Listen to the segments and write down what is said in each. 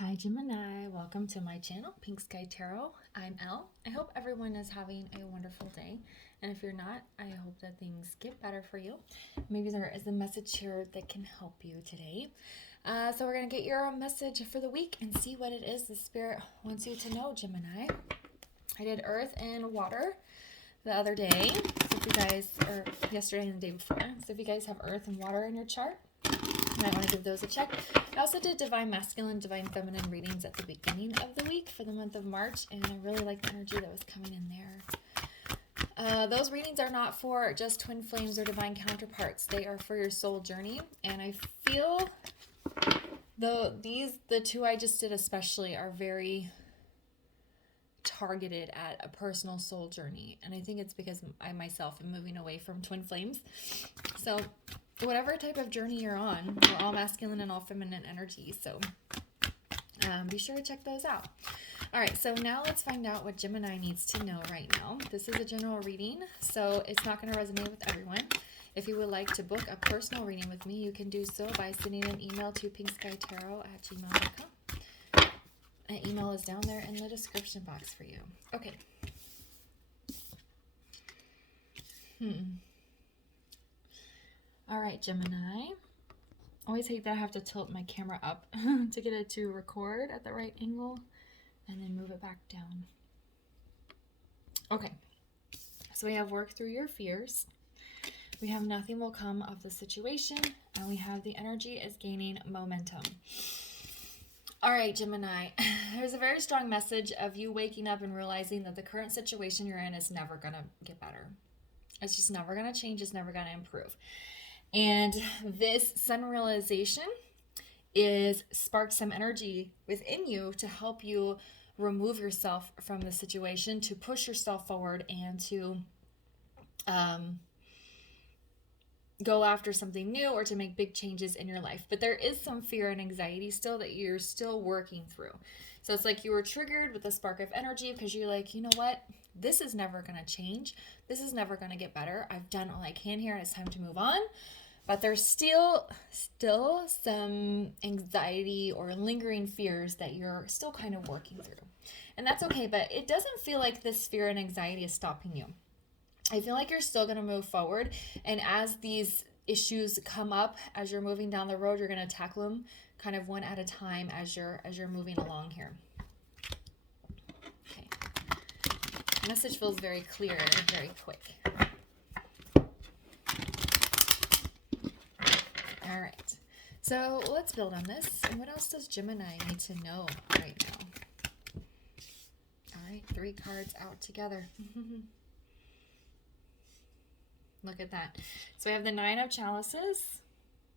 Hi Gemini, welcome to my channel, Pink Sky Tarot. I'm Elle. I hope everyone is having a wonderful day. And if you're not, I hope that things get better for you. Maybe there is a message here that can help you today. So we're going to get your message for the week and see what it is the Spirit wants you to know, Gemini. I did Earth and Water the other day. So if you guys, or yesterday and the day before. So if you guys have Earth and Water in your chart, you might want to give those a check. I also did Divine Masculine, Divine Feminine readings at the beginning of the week for the month of March, and I really like the energy that was coming in there. Those readings are not for just twin flames or divine counterparts. They are for your soul journey, and I feel the two I just did especially are very targeted at a personal soul journey, and I think it's because I myself am moving away from twin flames. So whatever type of journey you're on, we're all masculine and all feminine energy, so be sure to check those out. All right, so now let's find out what Gemini needs to know right now. This is a general reading, so it's not going to resonate with everyone. If you would like to book a personal reading with me, you can do so by sending an email to pinkskytarot@gmail.com. An email is down there in the description box for you. Okay. All right, Gemini. Always hate that I have to tilt my camera up to get it to record at the right angle and then move it back down. Okay, so we have work through your fears. We have nothing will come of the situation, and we have the energy is gaining momentum. All right, Gemini, there's a very strong message of you waking up and realizing that the current situation you're in is never going to get better. It's just never going to change. It's never going to improve. And this sudden realization sparks some energy within you to help you remove yourself from the situation, to push yourself forward, and to go after something new or to make big changes in your life. But there is some fear and anxiety still that you're still working through. So it's like you were triggered with a spark of energy because you're like, you know what? This is never going to change. This is never going to get better. I've done all I can here and it's time to move on. But there's still some anxiety or lingering fears that you're still kind of working through. And that's okay, but it doesn't feel like this fear and anxiety is stopping you. I feel like you're still going to move forward. And as these issues come up, as you're moving down the road, you're going to tackle them kind of one at a time as you're moving along here. Okay. The message feels very clear and very quick. All right. So let's build on this. And what else does Gemini need to know right now? All right. 3 cards out together. Look at that. So we have the 9 of Chalices.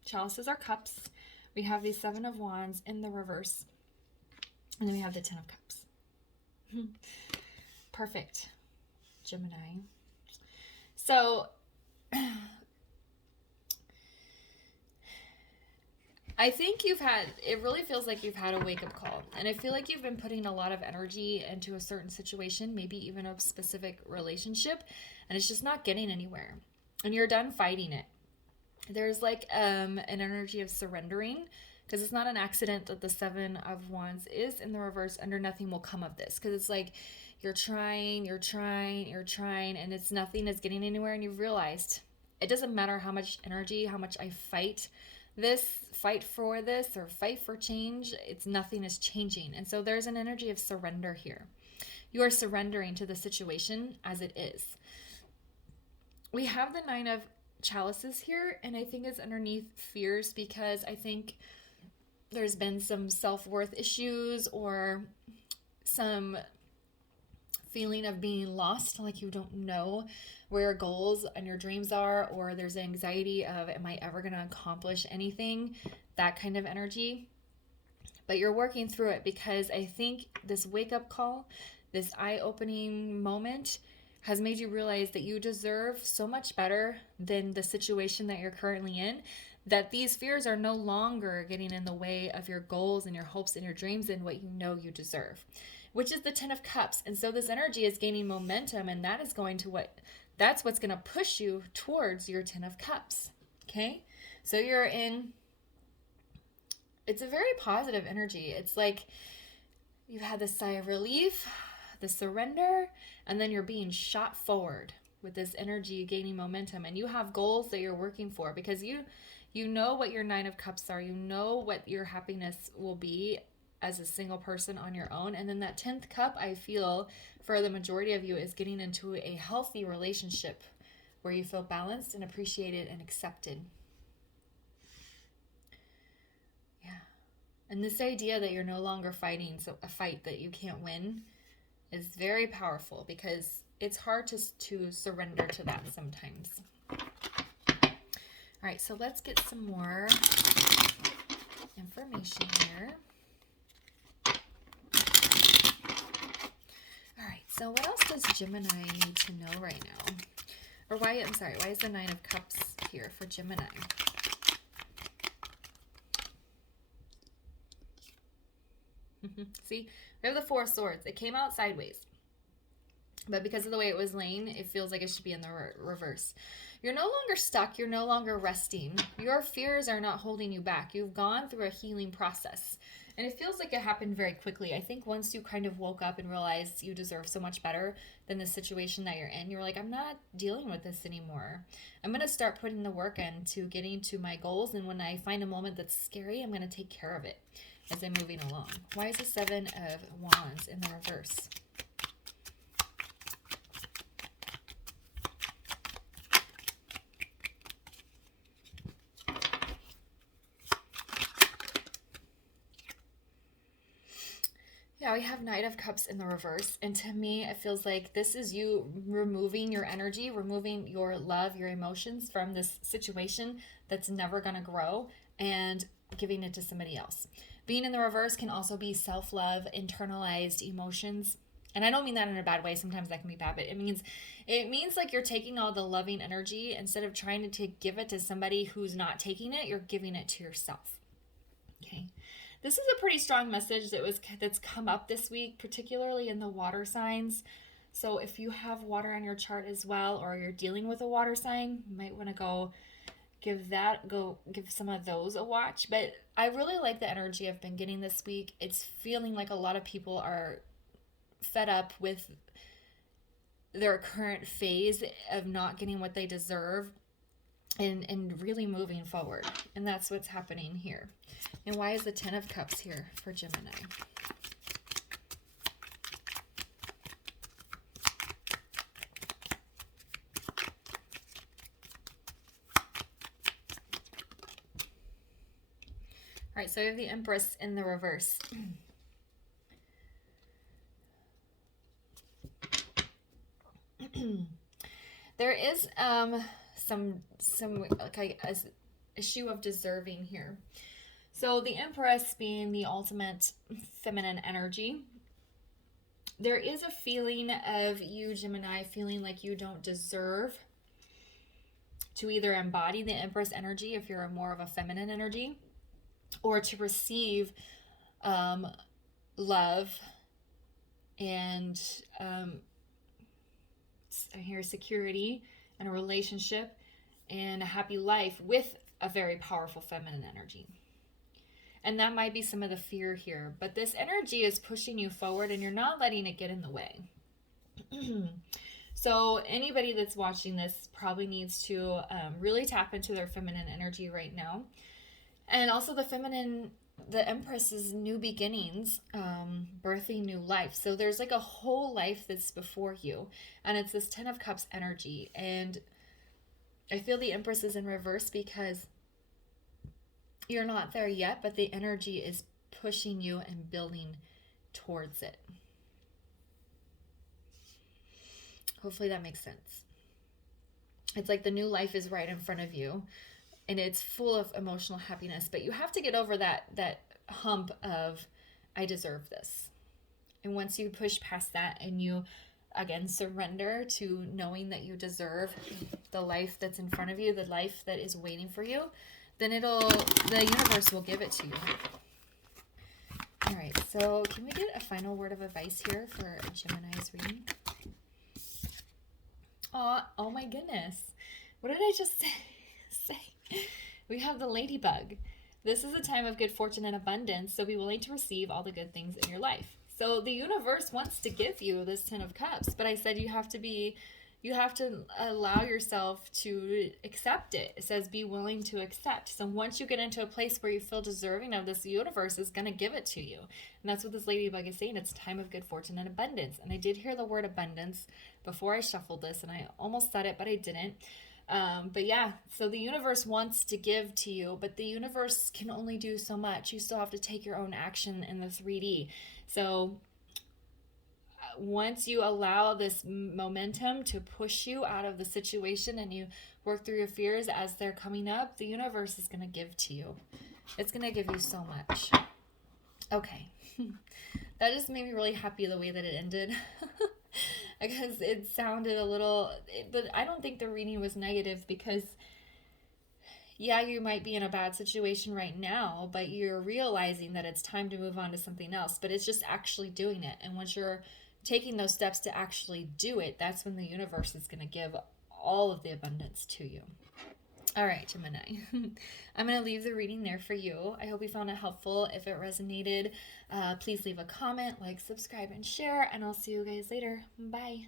Chalices are cups. We have the 7 of Wands in the reverse. And then we have the 10 of Cups. Perfect, Gemini. So I think it really feels like you've had a wake-up call. And I feel like you've been putting a lot of energy into a certain situation, maybe even a specific relationship, and it's just not getting anywhere. And you're done fighting it. There's like an energy of surrendering, because it's not an accident that the 7 of Wands is in the reverse under nothing will come of this. Because it's like you're trying, and it's nothing is getting anywhere, and you've realized it doesn't matter how much energy, how much I fight for this, or fight for change, nothing is changing. And so there's an energy of surrender here. You are surrendering to the situation as it is. We have the 9 of Chalices here, and I think it's underneath fears because I think there's been some self-worth issues or some feeling of being lost, like you don't know where your goals and your dreams are, or there's anxiety of, am I ever going to accomplish anything? That kind of energy. But you're working through it because I think this wake-up call, this eye-opening moment has made you realize that you deserve so much better than the situation that you're currently in, that these fears are no longer getting in the way of your goals and your hopes and your dreams and what you know you deserve, which is the 10 of Cups. And so this energy is gaining momentum, and that is that's what's going to push you towards your 10 of Cups. Okay? So you're in it's a very positive energy. It's like you've had this sigh of relief, the surrender, and then you're being shot forward with this energy gaining momentum, and you have goals that you're working for because you know what your Nine of Cups are. You know what your happiness will be as a single person on your own. And then that 10th cup, I feel for the majority of you, is getting into a healthy relationship where you feel balanced and appreciated and accepted. Yeah. And this idea that you're no longer fighting a fight that you can't win is very powerful because it's hard to surrender to that sometimes. All right, so let's get some more information here. All right, so what else does Gemini need to know right now? Or why is the Nine of Cups here for Gemini? See, we have the Four of Swords. It came out sideways. But because of the way it was laying, it feels like it should be in the reverse. You're no longer stuck. You're no longer resting. Your fears are not holding you back. You've gone through a healing process. And it feels like it happened very quickly. I think once you kind of woke up and realized you deserve so much better than the situation that you're in, you're like, I'm not dealing with this anymore. I'm going to start putting the work into getting to my goals. And when I find a moment that's scary, I'm going to take care of it as I'm moving along. Why is the Seven of Wands in the reverse? Yeah, we have Knight of Cups in the reverse. And to me, it feels like this is you removing your energy, removing your love, your emotions from this situation that's never going to grow and giving it to somebody else. Being in the reverse can also be self-love, internalized emotions. And I don't mean that in a bad way. Sometimes that can be bad, but it means like you're taking all the loving energy, instead of trying to give it to somebody who's not taking it, you're giving it to yourself. Okay. This is a pretty strong message that's come up this week, particularly in the water signs. So if you have water on your chart as well, or you're dealing with a water sign, you might want to give some of those a watch. But I really like the energy I've been getting this week. It's feeling like a lot of people are fed up with their current phase of not getting what they deserve and really moving forward. And that's what's happening here. And why is the Ten of Cups here for Gemini? All right, so we have the Empress in the reverse. There is some like a issue of deserving here. So the Empress being the ultimate feminine energy, there is a feeling of you, Gemini, feeling like you don't deserve to either embody the Empress energy if you're more of a feminine energy, or to receive love and I hear security and a relationship and a happy life with a very powerful feminine energy. And that might be some of the fear here, but this energy is pushing you forward and you're not letting it get in the way. So anybody that's watching this probably needs to really tap into their feminine energy right now. And also the Empress is new beginnings, birthing new life. So there's like a whole life that's before you. And it's this Ten of Cups energy. And I feel the Empress is in reverse because you're not there yet, but the energy is pushing you and building towards it. Hopefully that makes sense. It's like the new life is right in front of you and it's full of emotional happiness, but you have to get over that hump of I deserve this. And once you push past that and you again surrender to knowing that you deserve the life that's in front of you, the life that is waiting for you, then the universe will give it to you. All right, so can we get a final word of advice here for Gemini's reading? Oh my goodness. What did I just say? We have the ladybug. This is a time of good fortune and abundance, so be willing to receive all the good things in your life. So the universe wants to give you this 10 of cups, but I said you have to allow yourself to accept it. It says be willing to accept. So once you get into a place where you feel deserving of this, the universe is going to give it to you. And that's what this ladybug is saying. It's a time of good fortune and abundance. And I did hear the word abundance before I shuffled this, and I almost said it, but I didn't. But yeah, so the universe wants to give to you, but the universe can only do so much. You still have to take your own action in the 3D. So once you allow this momentum to push you out of the situation and you work through your fears as they're coming up, the universe is going to give to you. It's going to give you so much. Okay. That just made me really happy the way that it ended. Because it sounded a little, but I don't think the reading was negative, because yeah, you might be in a bad situation right now, but you're realizing that it's time to move on to something else. But it's just actually doing it. And once you're taking those steps to actually do it, that's when the universe is going to give all of the abundance to you. All right, Gemini. I'm going to leave the reading there for you. I hope you found it helpful. If it resonated, please leave a comment, like, subscribe, and share, and I'll see you guys later. Bye.